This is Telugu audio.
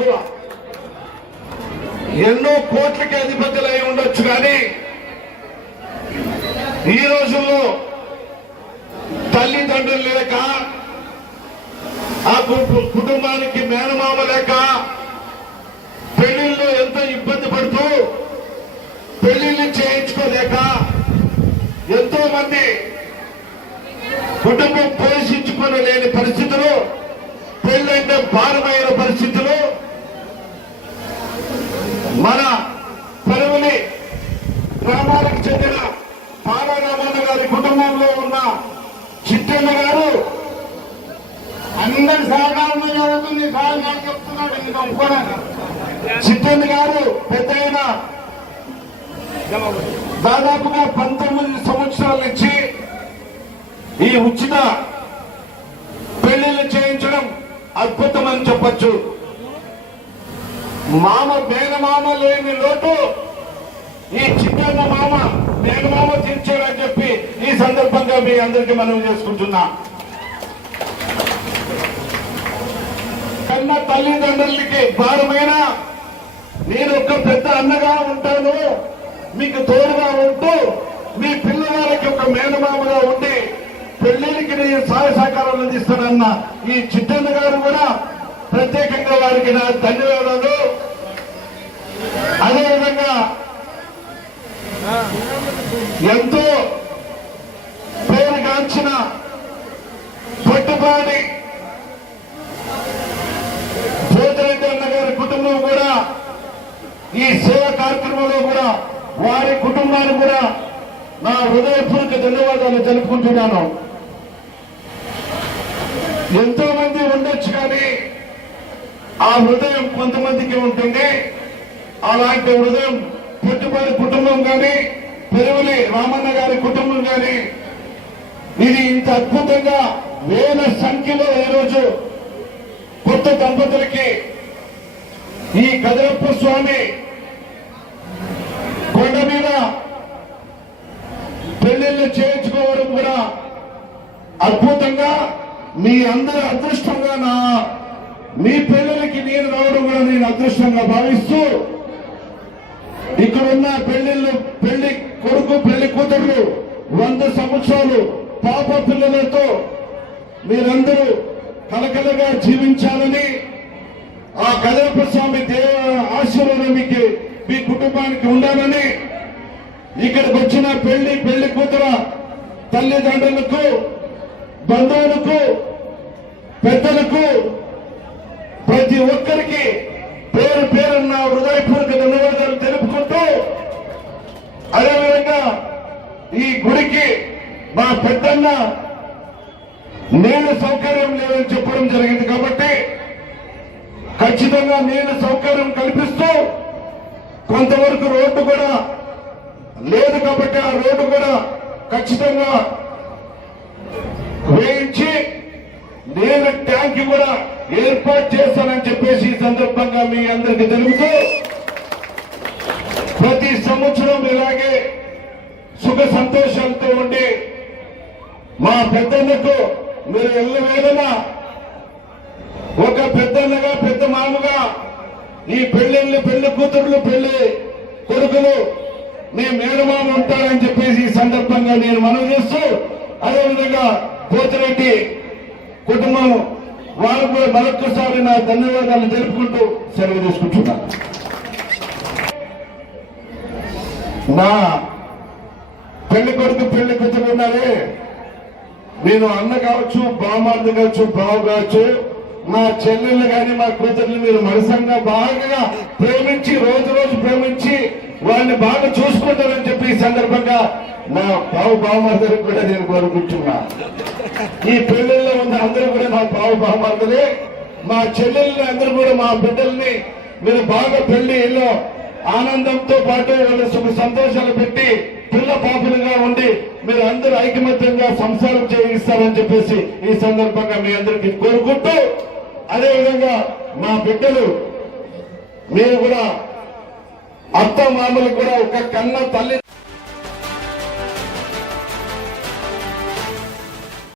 తక్కువ ఎన్నో కోట్లకి అధిపతులు అయి ఉండొచ్చు కానీ ఈ రోజుల్లో తల్లిదండ్రులు లేక ఆ కుటుంబానికి మేనమామ లేక పెళ్ళిళ్ళు ఎంతో ఇబ్బంది పడుతూ పెళ్ళిళ్ళు చేయించుకోలేక ఎంతో మంది కుటుంబం పోషించుకోలేని పరిస్థితులు పెళ్ళంటే భారమైన పరిస్థితులు మన పరువుని గ్రామాలకు చెందిన పాలరామన్న గారి కుటుంబంలో ఉన్న చిట్టన్న గారు అందరి సహకారంతో జరుగుతుంది సహకారం చెప్తున్నాడు ఇంకా ఒప్పుకోలేదు చిట్టన్న గారు పెద్ద దాదాపుగా పంతొమ్మిది సంవత్సరాల నుంచి ఈ ఉచిత పెళ్ళిళ్ళు చేయించడం అద్భుతమని చెప్పచ్చు. మామ మేనమామ లేని లోటు. ఈ చిన్న మామ మేనమామ తీర్చాడని చెప్పి ఈ సందర్భంగా మీ అందరికీ మనం చేసుకుంటున్నా. కన్న తల్లిదండ్రులకి భారమైన నేను ఒక పెద్ద అన్నగా ఉంటాను. మీకు తోడుగా ఉంటూ మీ పిల్లవాళ్ళకి ఒక మేనమామగా ఉండి పెళ్ళికి నేను సహాయ సహకారాలు అందిస్తానన్న ఈ చిట్టన్న గారు కూడా ప్రత్యేకంగా వారికి నా ధన్యవాదాలు. అదేవిధంగా ఎంతో పేరుగాంచిన పట్టుపాటి పోతిరెడ్డి అన్న గారి కుటుంబం కూడా ఈ సేవా కార్యక్రమంలో కూడా వారి కుటుంబాన్ని కూడా నా హృదయపూర్వక ధన్యవాదాలు జరుపుకుంటున్నాను ఎంతో మంది ఉండొచ్చు కానీ ఆ హృదయం కొంతమందికి ఉంటుంది. అలాంటి హృదయం పుట్టుబడి కుటుంబం కానీ పెరుగులి రామన్న గారి కుటుంబం కానీ ఇది ఇంత అద్భుతంగా వేల సంఖ్యలో ఈరోజు కొత్త దంపతులకి ఈ కదరప్ప స్వామి కొండ మీద పెళ్ళిళ్ళు చేయించుకోవడం కూడా అద్భుతంగా మీ అందరి అదృష్టంగా నా మీ పిల్లలకి నేను రావడం కూడా నేను అదృష్టంగా భావిస్తూ ఇక్కడున్న పెళ్ళిళ్ళు పెళ్ళి కొడుకు పెళ్ళి కూతుర్లు వంద సంవత్సరాలు పాప పిల్లలతో మీరందరూ కలకలగా జీవించాలని ఆ కదరప్ప స్వామి దేవ ఆశీర్వాదం మీకు మీ కుటుంబానికి ఉండాలని ఇక్కడికి వచ్చిన పెళ్ళి పెళ్ళి కూతుర తల్లిదండ్రులకు బంధువులకు పెద్దలకు ప్రతి ఒక్కరికి పేరు పేరున్న హృదయపూర్వక ధన్యవాదాలు తెలుపుకుంటూ అదేవిధంగా ఈ గుడికి మా పెద్దన్న నీళ్ళ సౌకర్యం లేదని చెప్పడం జరిగింది కాబట్టి ఖచ్చితంగా నీళ్ళ సౌకర్యం కల్పిస్తూ కొంతవరకు రోడ్డు కూడా లేదు కాబట్టి ఆ రోడ్డు కూడా ఖచ్చితంగా వేయించి నీళ్ళ ట్యాంక్ కూడా ఏర్పాటు చేస్తానని చెప్పేసి ఈ సందర్భంగా మీ అందరికి తెలుగుతూ ప్రతి సంవత్సరం ఇలాగే సుఖ సంతోషాలతో ఉండి మా పెద్దన్నకు మీరు ఎల్లవేళన ఒక పెద్దన్నగా పెద్ద మామగా ఈ పెళ్ళిళ్ళు పెళ్ళి కూతుర్లు పెళ్ళి కొడుకులు మీ మేనమామ ఉంటారని చెప్పేసి ఈ సందర్భంగా నేను మనవి చేస్తూ అదేవిధంగా పోతిరెడ్డి కుటుంబం వారు కూడా మరొక్కసారి నా ధన్యవాదాలు తెలుపుకుంటూ సెలవు తీసుకుంటున్నాను నా పెళ్ళి కొడుకు పెళ్ళి కూతురు ఉన్నారే నేను అన్న కావచ్చు బామార్ది కావచ్చు బావ కావచ్చు మా చెల్లెళ్ళు కానీ మా కూతుర్ని మీరు మనసంగా బాగా ప్రేమించి రోజు రోజు ప్రేమించి వాళ్ళని బాగా చూసుకుంటారని చెప్పి ఈ సందర్భంగా నా బావు బావమార్దరికి కూడా నేను కోరుకుంటున్నా. ఈ పెళ్ళిళ్ళలో ఉన్న అందరూ కూడా మా బావు బావమర్దలే మా చెల్లెల్ని అందరూ కూడా మా బిడ్డల్ని మీరు బాగా పెళ్ళిలో ఆనందంతో పాటు వాళ్ళ సుఖ సంతోషాలు పెట్టి పిల్ల పాపలుగా ఉండి మీరు అందరూ ఐకమత్యంగా సంసారం చేయిస్తారని చెప్పేసి ఈ సందర్భంగా మీ అందరికీ కోరుకుంటూ అదేవిధంగా మా బిడ్డలు మీరు కూడా అత్త మామలు కూడా ఒక కన్న తల్లి